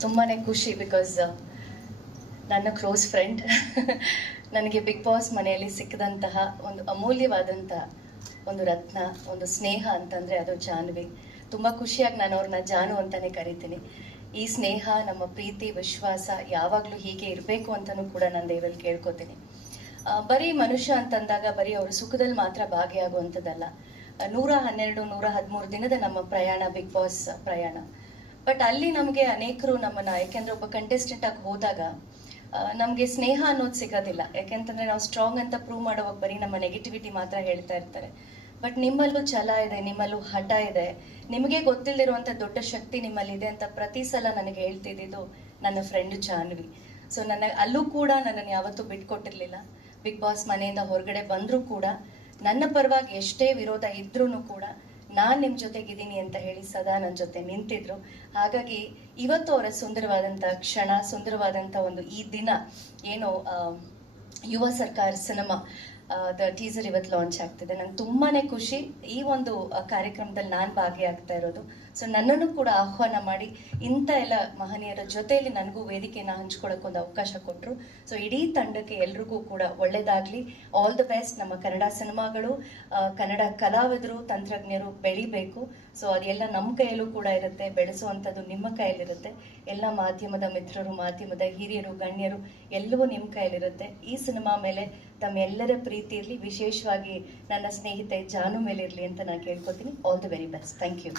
ತುಂಬಾ ಖುಷಿ ಬಿಕಾಸ್ ನನ್ನ ಕ್ಲೋಸ್ ಫ್ರೆಂಡ್ ನನಗೆ ಬಿಗ್ ಬಾಸ್ ಮನೆಯಲ್ಲಿ ಸಿಕ್ಕಿದಂತಹ ಒಂದು ಅಮೂಲ್ಯವಾದಂಥ ಒಂದು ರತ್ನ, ಒಂದು ಸ್ನೇಹ ಅಂತಂದರೆ ಅದು ಜಾನ್ವಿ. ತುಂಬ ಖುಷಿಯಾಗಿ ನಾನು ಅವ್ರನ್ನ ಜಾನು ಅಂತಲೇ ಕರಿತೀನಿ. ಈ ಸ್ನೇಹ, ನಮ್ಮ ಪ್ರೀತಿ, ವಿಶ್ವಾಸ ಯಾವಾಗಲೂ ಹೀಗೆ ಇರಬೇಕು ಅಂತಲೂ ಕೂಡ ನಾನು ದೇವರಲ್ಲಿ ಕೇಳ್ಕೊತೀನಿ. ಬರೀ ಮನುಷ್ಯ ಅಂತಂದಾಗ ಬರೀ ಅವರು ಸುಖದಲ್ಲಿ ಮಾತ್ರ ಭಾಗಿಯಾಗುವಂಥದ್ದಲ್ಲ. ನೂರ ಹನ್ನೆರಡು, ನೂರ ಹದಿಮೂರು ದಿನದ ನಮ್ಮ ಪ್ರಯಾಣ ಬಿಗ್ ಬಾಸ್ ಪ್ರಯಾಣ. ಬಟ್ ಅಲ್ಲಿ ನಮಗೆ ಅನೇಕರು ನಮ್ಮನ್ನ, ಯಾಕೆಂದ್ರೆ ಒಬ್ಬ ಕಂಟೆಸ್ಟೆಂಟ್ ಆಗಿ ಹೋದಾಗ ನಮಗೆ ಸ್ನೇಹ ಅನ್ನೋದು ಸಿಗೋದಿಲ್ಲ. ಯಾಕೆಂತಂದ್ರೆ ನಾವು ಸ್ಟ್ರಾಂಗ್ ಅಂತ ಪ್ರೂವ್ ಮಾಡೋವಾಗ ಬರೀ ನಮ್ಮ ನೆಗೆಟಿವಿಟಿ ಮಾತ್ರ ಹೇಳ್ತಾ ಇರ್ತಾರೆ. ಬಟ್ ನಿಮ್ಮಲ್ಲೂ ಛಲ ಇದೆ, ನಿಮ್ಮಲ್ಲೂ ಹಠ ಇದೆ. ನಿಮಗೆ ಗೊತ್ತಿಲ್ಲದಿರುವಂಥ ದೊಡ್ಡ ಶಕ್ತಿ ನಿಮ್ಮಲ್ಲಿ ಇದೆ ಅಂತ ಪ್ರತಿ ಸಲ ನನಗೆ ಹೇಳ್ತಿದ್ದಿದ್ದು ನನ್ನ ಫ್ರೆಂಡ್ ಜಾನ್ವಿ. ಸೊ ನನ್ನ, ಅಲ್ಲೂ ಕೂಡ ನನ್ನನ್ನು ಯಾವತ್ತೂ ಬಿಟ್ಕೊಟ್ಟಿರಲಿಲ್ಲ. ಬಿಗ್ ಬಾಸ್ ಮನೆಯಿಂದ ಹೊರಗಡೆ ಬಂದರೂ ಕೂಡ, ನನ್ನ ಪರವಾಗಿ ಎಷ್ಟೇ ವಿರೋಧ ಇದ್ರೂ ಕೂಡ ನಾನು ನಿಮ್ಮ ಜೊತೆಗಿದ್ದೀನಿ ಅಂತ ಹೇಳಿ ಸದಾ ನನ್ನ ಜೊತೆ ನಿಂತಿದ್ರು. ಹಾಗಾಗಿ ಇವತ್ತು ಅವರ ಸುಂದರವಾದಂಥ ಕ್ಷಣ ಸುಂದರವಾದಂಥ ಒಂದು ಈ ದಿನ, ಏನು ಯುವ ಸರ್ಕಾರ ಸಿನಿಮಾ ದ ಟೀಸರ್ ಇವತ್ತು ಲಾಂಚ್ ಆಗ್ತಿದೆ. ನಂಗೆ ತುಂಬಾ ಖುಷಿ. ಈ ಒಂದು ಕಾರ್ಯಕ್ರಮದಲ್ಲಿ ನಾನು ಭಾಗಿಯಾಗ್ತಾ ಇರೋದು. ಸೊ ನನ್ನನ್ನು ಕೂಡ ಆಹ್ವಾನ ಮಾಡಿ ಇಂಥ ಎಲ್ಲ ಮಹನೀಯರ ಜೊತೆಯಲ್ಲಿ ನನಗೂ ವೇದಿಕೆಯನ್ನು ಹಂಚ್ಕೊಳ್ಳೋಕೆ ಒಂದು ಅವಕಾಶ ಕೊಟ್ಟರು ಸೊ ಇಡೀ ತಂಡಕ್ಕೆ ಎಲ್ರಿಗೂ ಕೂಡ ಒಳ್ಳೆಯದಾಗಲಿ ಆಲ್ ದ ಬೆಸ್ಟ್ ನಮ್ಮ ಕನ್ನಡ ಸಿನಿಮಾಗಳು. ಕನ್ನಡ ಕಲಾವಿದರು, ತಂತ್ರಜ್ಞರು ಬೆಳಿಬೇಕು. ಸೊ ಅದೆಲ್ಲ ನಮ್ಮ ಕೈಯಲ್ಲೂ ಕೂಡ ಇರುತ್ತೆ. ಬೆಳೆಸುವಂಥದ್ದು ನಿಮ್ಮ ಕೈಯಲ್ಲಿರುತ್ತೆ. ಎಲ್ಲ ಮಾಧ್ಯಮದ ಮಿತ್ರರು, ಮಾಧ್ಯಮದ ಹಿರಿಯರು, ಗಣ್ಯರು ಎಲ್ಲವೂ ನಿಮ್ಮ ಕೈಯಲ್ಲಿರುತ್ತೆ. ಈ ಸಿನಿಮಾ ಮೇಲೆ ತಮ್ಮೆಲ್ಲರ ಪ್ರೀತಿ ಇರಲಿ, ವಿಶೇಷವಾಗಿ ನನ್ನ ಸ್ನೇಹಿತೆ ಜಾನು ಮೇಲೆ ಇರಲಿ ಅಂತ ನಾನು ಕೇಳ್ಕೊತೀನಿ. All the very best thank you